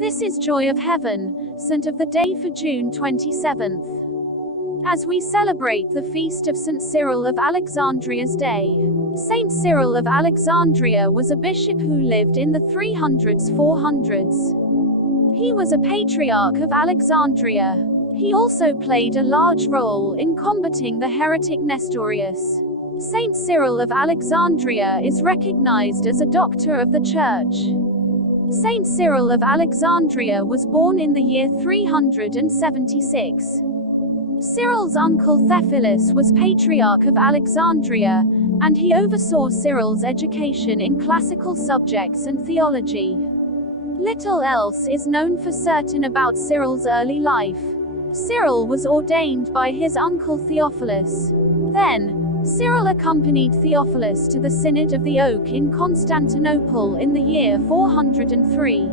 This is Joy of Heaven, Saint of the Day for June 27th. As we celebrate the feast of St. Cyril of Alexandria's day. St. Cyril of Alexandria was a bishop who lived in the 300s-400s. He was a Patriarch of Alexandria. He also played a large role in combating the heretic Nestorius. St. Cyril of Alexandria is recognized as a doctor of the Church. St. Cyril of Alexandria was born in the year 376. Cyril's uncle Thephilus was Patriarch of Alexandria, and he oversaw Cyril's education in classical subjects and theology. Little else is known for certain about Cyril's early life. Cyril was ordained by his uncle Theophilus. Then, Cyril accompanied Theophilus to the Synod of the Oak in Constantinople in the year 403.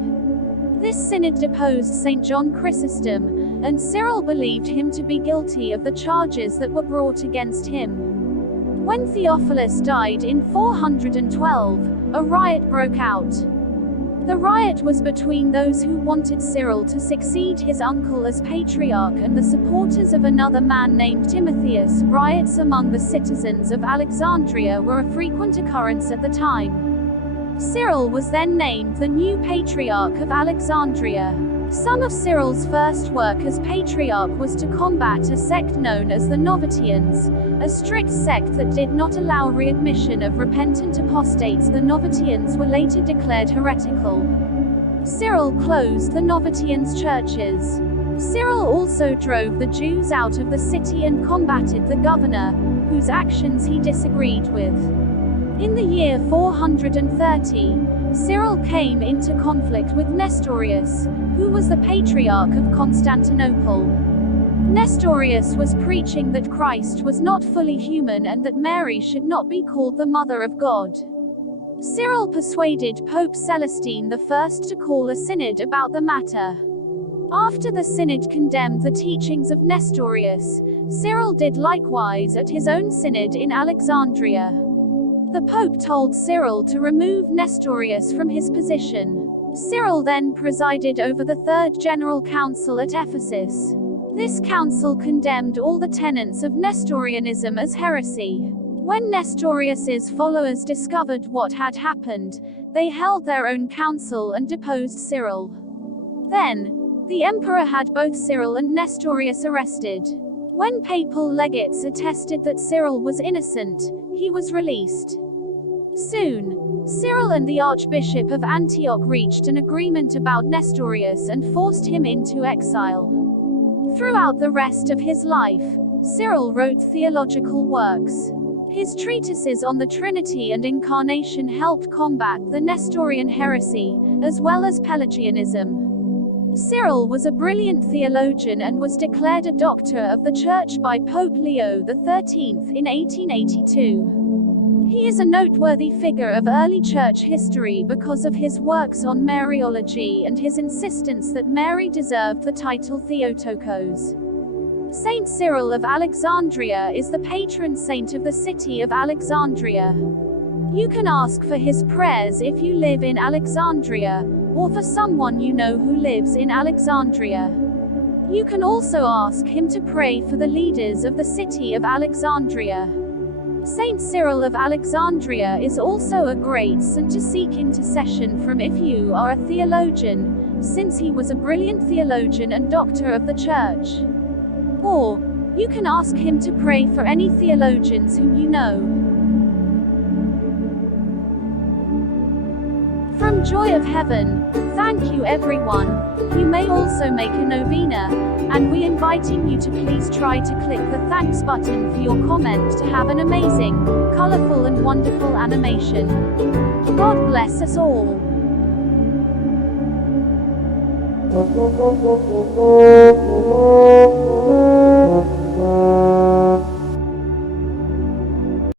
This synod deposed St. John Chrysostom, and Cyril believed him to be guilty of the charges that were brought against him. When Theophilus died in 412, a riot broke out. The riot was between those who wanted Cyril to succeed his uncle as patriarch and the supporters of another man named Timotheus. Riots among the citizens of Alexandria were a frequent occurrence at the time. Cyril was then named the new Patriarch of Alexandria. Some of Cyril's first work as patriarch was to combat a sect known as the Novatians, a strict sect that did not allow readmission of repentant apostates. The Novatians were later declared heretical. Cyril closed the Novatians' churches. Cyril also drove the Jews out of the city and combated the governor, whose actions he disagreed with. In the year 430, Cyril came into conflict with Nestorius, who was the Patriarch of Constantinople. Nestorius was preaching that Christ was not fully human and that Mary should not be called the Mother of God. Cyril persuaded Pope Celestine I to call a synod about the matter. After the synod condemned the teachings of Nestorius, Cyril did likewise at his own synod in Alexandria. The Pope told Cyril to remove Nestorius from his position. Cyril then presided over the Third General Council at Ephesus. This council condemned all the tenets of Nestorianism as heresy. When Nestorius's followers discovered what had happened, they held their own council and deposed Cyril. Then, the emperor had both Cyril and Nestorius arrested. When papal legates attested that Cyril was innocent, he was released. Soon, Cyril and the Archbishop of Antioch reached an agreement about Nestorius and forced him into exile. Throughout the rest of his life, Cyril wrote theological works. His treatises on the Trinity and Incarnation helped combat the Nestorian heresy, as well as Pelagianism. Cyril was a brilliant theologian and was declared a doctor of the Church by Pope Leo XIII in 1882. He is a noteworthy figure of early church history because of his works on Mariology and his insistence that Mary deserved the title Theotokos. Saint Cyril of Alexandria is the patron saint of the city of Alexandria. You can ask for his prayers if you live in Alexandria, or for someone you know who lives in Alexandria. You can also ask him to pray for the leaders of the city of Alexandria. Saint Cyril of Alexandria is also a great saint to seek intercession from if you are a theologian, since he was a brilliant theologian and doctor of the Church. Or, you can ask him to pray for any theologians whom you know. From Joy of Heaven, thank you everyone. You may also make a novena, and we're inviting you to please try to click the thanks button for your comment to have an amazing, colorful and wonderful animation. God bless us all.